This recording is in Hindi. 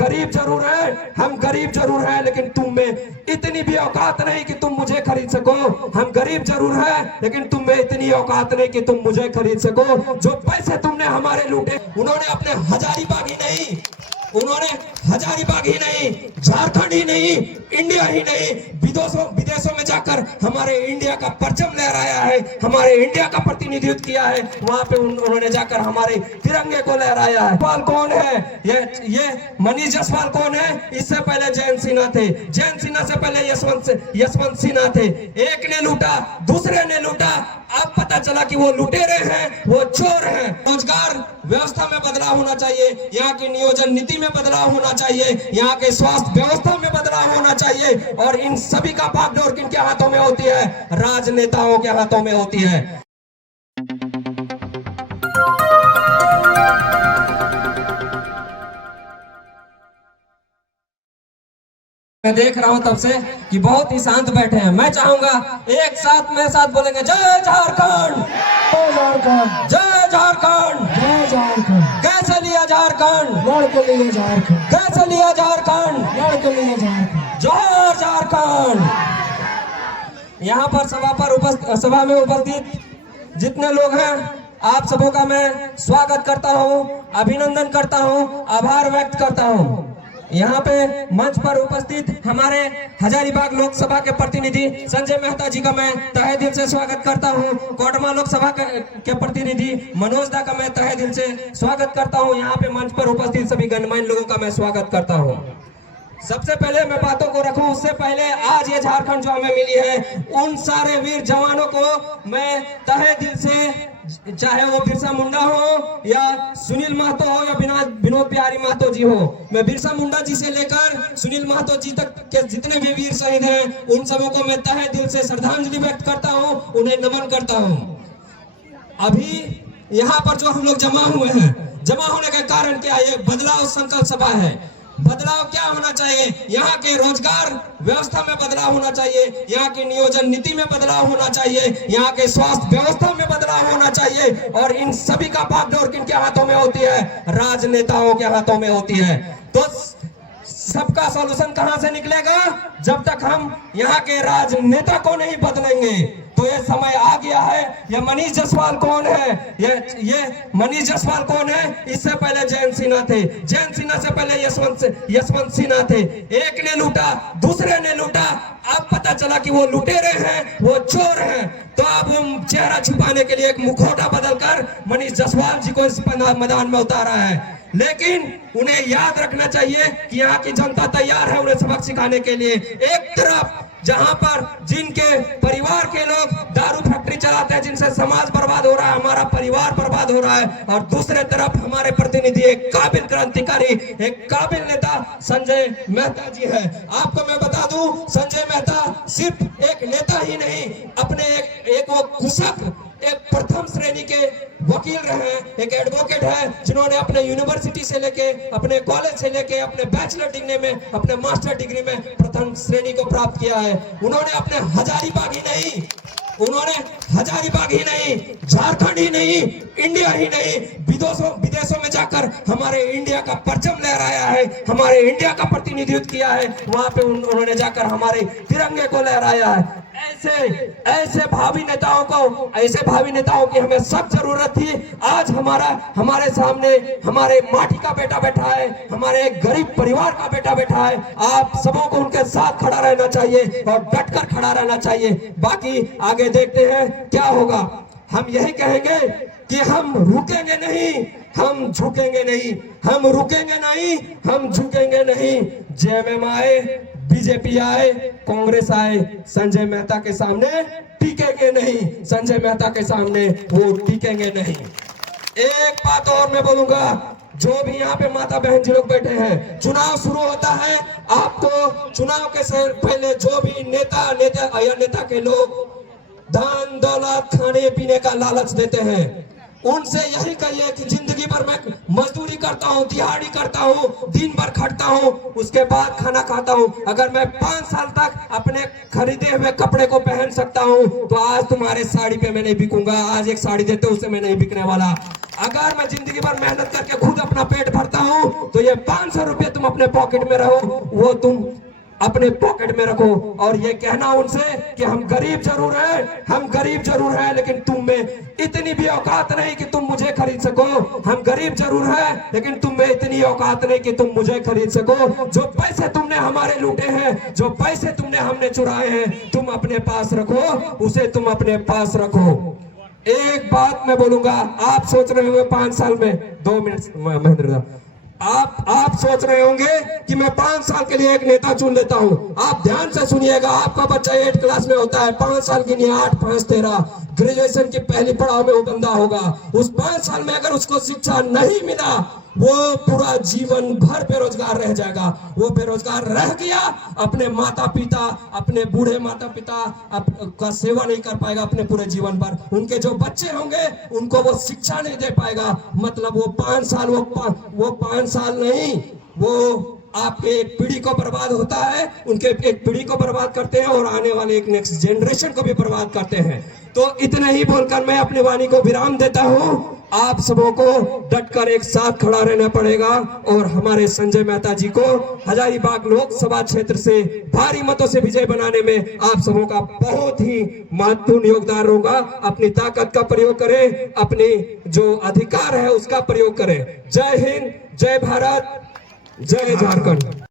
गरीब जरूर है, हम गरीब जरूर है, लेकिन तुम में इतनी भी औकात नहीं कि तुम मुझे खरीद सको। हम गरीब जरूर है, लेकिन तुम में इतनी औकात नहीं कि तुम मुझे खरीद सको। जो पैसे तुमने हमारे लूटे, उन्होंने अपने हजारीबाग ही नहीं, उन्होंने हजारीबाग ही नहीं, झारखंड ही नहीं, इंडिया ही नहीं, विदेशों में जाकर हमारे इंडिया का परचम लहराया है, हमारे इंडिया का प्रतिनिधित्व किया है। वहां पे उन्होंने जाकर हमारे तिरंगे को लहराया है। जायसवाल कौन है? ये मनीष जायसवाल कौन है? इससे पहले जयंत सिन्हा थे, जयंत सिन्हा से पहले यशवंत सिन्हा थे। एक ने लूटा, दूसरे ने लूटा, अब पता चला कि वो लुटेरे हैं, वो चोर हैं। रोजगार व्यवस्था में बदलाव होना चाहिए, यहाँ की नियोजन नीति में बदलाव होना चाहिए, यहाँ के स्वास्थ्य व्यवस्था में बदलाव होना चाहिए। और इन सभी का बागडोर किनके हाथों में होती है? राजनेताओं के हाथों में होती है। मैं देख रहा हूं तब से कि बहुत ही शांत बैठे हैं। मैं चाहूंगा एक साथ मेरे साथ बोलेंगे, जय झारखंड, जय झारखंड, जय झारखंड, जय झारखंड। कैसे लिया झारखंड? लड़ के लिए झारखंड, कैसे लिया झारखंड? लड़ के लिए झारखंड। जोहार झारखंड। यहाँ पर सभा में उपस्थित जितने लोग हैं, आप सबों का मैं स्वागत करता हूँ, अभिनंदन करता हूँ, आभार व्यक्त करता हूँ। यहाँ पे मंच पर उपस्थित हमारे हजारीबाग लोकसभा के प्रतिनिधि संजय मेहता जी का मैं तहे दिल से स्वागत करता हूँ। कोडरमा लोकसभा के प्रतिनिधि मनोज दा का मैं तहे दिल से स्वागत करता हूँ। यहाँ पे मंच पर उपस्थित सभी गणमान्य लोगों का मैं स्वागत करता हूँ। सबसे पहले मैं बातों को रखूं उससे पहले आज ये झारखंड जो हमें मिली है, उन सारे वीर जवानों को मैं तहे दिल से, चाहे वो बिरसा मुंडा हो या सुनील महतो हो या विनोद बिहारी महतो जी हो, मैं बिरसा मुंडा जी से लेकर सुनील महतो जी तक के जितने भी वीर शहीद हैं, उन सबों को मैं तहे दिल से श्रद्धांजलि व्यक्त करता हूं, उन्हें नमन करता हूं। अभी यहाँ पर जो हम लोग जमा हुए हैं, जमा होने का कारण क्या है? बदलाव संकल्प सभा है। बदलाव क्या होना चाहिए? यहाँ के रोजगार व्यवस्था में बदलाव होना चाहिए, यहाँ की नियोजन नीति में बदलाव होना चाहिए, यहाँ के स्वास्थ्य व्यवस्था में बदलाव होना चाहिए। और इन सभी का बागडोर किनके हाथों में होती है? राजनेताओं के हाथों में होती है। तो सबका सॉल्यूशन कहां से निकलेगा? जब तक हम यहाँ के राजनेता को नहीं बदलेंगे। तो ये समय आ गया है। ये मनीष जायसवाल कौन है? ये मनीष जायसवाल कौन है? इससे पहले जयंत सिन्हा थे, जयंत सिन्हा से पहले यशवंत सिन्हा थे। एक ने लूटा, दूसरे ने लूटा, अब पता चला कि वो लुटेरे हैं, वो चोर हैं। तो अब हम चेहरा छुपाने के लिए एक मुखौटा बदलकर मनीष जायसवाल जी को इस मैदान में उतारा है। लेकिन उन्हें याद रखना चाहिए कि यहाँ की जनता तैयार है उन्हें सबक सिखाने के लिए। एक तरफ जहां पर जिनके परिवार के लोग दारू फैक्ट्री चलाते हैं, जिनसे समाज बर्बाद हो रहा है, हमारा परिवार बर्बाद हो रहा है, और दूसरे तरफ हमारे प्रतिनिधि एक काबिल क्रांतिकारी, एक काबिल नेता संजय मेहता जी है। आपको मैं बता दूं, संजय मेहता सिर्फ एक नेता ही नहीं, अपने एक वो कुशक, एक प्रथम श्रेणी के वकील रहे, एक एडवोकेट है, जिन्होंने अपने यूनिवर्सिटी से लेके, अपने कॉलेज से लेके, अपने बैचलर डिग्री में, अपने मास्टर डिग्री में प्रथम श्रेणी को प्राप्त किया है। उन्होंने अपने हजारीबाग ही नहीं, उन्होंने हजारीबाग ही नहीं, झारखंड ही नहीं, इंडिया ही नहीं, विदेशों में जाकर हमारे इंडिया का परचम लहराया है, हमारे इंडिया का प्रतिनिधित्व किया है। वहां पे उन्होंने जाकर हमारे तिरंगे को लहराया है। ऐसे भावी नेताओं की हमें सख्त जरूरत थी। आज हमारे सामने हमारे माटी का बेटा बैठा है, हमारे एक गरीब परिवार का बेटा बैठा है। आप सबों को उनके साथ खड़ा रहना चाहिए और डटकर खड़ा रहना चाहिए। बाकी आगे देखते हैं क्या होगा। हम यही कहेंगे कि हम रुकेंगे नहीं, हम झुकेंगे नहीं, हम रुकेंगे नहीं, हम झुकेंगे नहीं। जेएमएम आए, बीजेपी आए, कांग्रेस आए, संजय मेहता के सामने टिकेंगे नहीं, संजय मेहता के सामने वो टिकेंगे नहीं। एक बात और मैं बोलूंगा, जो भी यहाँ पे माता बहन जी लोग बैठे हैं, चुनाव शुरू होता है, आपको चुनाव के पहले जो भी नेता के लोग धन दौलत खाने पीने का लालच देते हैं, उनसे यही कहिए कि जिंदगी भर मैं मजदूरी करता हूँ, दिहाड़ी करता हूँ, दिन भर खटता हूँ, उसके बाद खाना खाता हूँ। अगर मैं 5 साल तक अपने खरीदे हुए कपड़े को पहन सकता हूँ तो आज तुम्हारे साड़ी पे मैं नहीं बिकूंगा। आज एक साड़ी देते हो, उससे मैं नहीं बिकने वाला। अगर मैं जिंदगी भर मेहनत करके खुद अपना पेट भरता हूँ तो ये 500 रुपये तुम अपने पॉकेट में रहो, वो तुम अपने पॉकेट में रखो। और ये कहना उनसे कि हम गरीब जरूर हैं, हम गरीब जरूर हैं, लेकिन तुम में इतनी भी औकात नहीं कि तुम मुझे खरीद सको। हम गरीब जरूर हैं, लेकिन तुम में इतनी औकात नहीं कि तुम मुझे खरीद सको। जो पैसे तुमने हमारे लूटे हैं, जो पैसे तुमने हमने चुराए हैं, तुम अपने पास रखो, उसे तुम अपने पास रखो। एक बात मैं बोलूंगा, आप सोच रहे होंगे 5 साल में, 2 मिनट महेंद्र, आप सोच रहे होंगे कि मैं 5 साल के लिए एक नेता चुन लेता हूं। आप ध्यान से सुनिएगा, आपका बच्चा 8 क्लास में होता है, 5 साल की नहीं, 8, 5, 13 ग्रेजुएशन की पहली पड़ाव में वो बंदा होगा। उस 5 साल में अगर उसको शिक्षा नहीं मिला, वो पूरा जीवन भर बेरोजगार रह जाएगा। वो बेरोजगार रह गया, अपने माता पिता, अपने बूढ़े माता पिता का सेवा नहीं कर पाएगा अपने पूरे जीवन भर। उनके जो बच्चे होंगे उनको वो शिक्षा नहीं दे पाएगा। मतलब वो 5 साल, वो 5 साल नहीं, वो आपके एक पीढ़ी को बर्बाद होता है, उनके एक पीढ़ी को बर्बाद करते हैं और आने वाले एक नेक्स्ट जनरेशन को भी बर्बाद करते हैं। तो इतने ही बोलकर मैं अपनी वाणी को विराम देता हूं। आप सबों को डटकर एक साथ खड़ा रहना पड़ेगा और हमारे संजय मेहता जी को हजारीबाग लोकसभा क्षेत्र से भारी मतों से विजय बनाने में आप सबों का बहुत ही महत्वपूर्ण योगदान होगा। अपनी ताकत का प्रयोग करें, अपनी जो अधिकार है उसका प्रयोग करें। जय हिंद, जय भारत, जय झारखंड।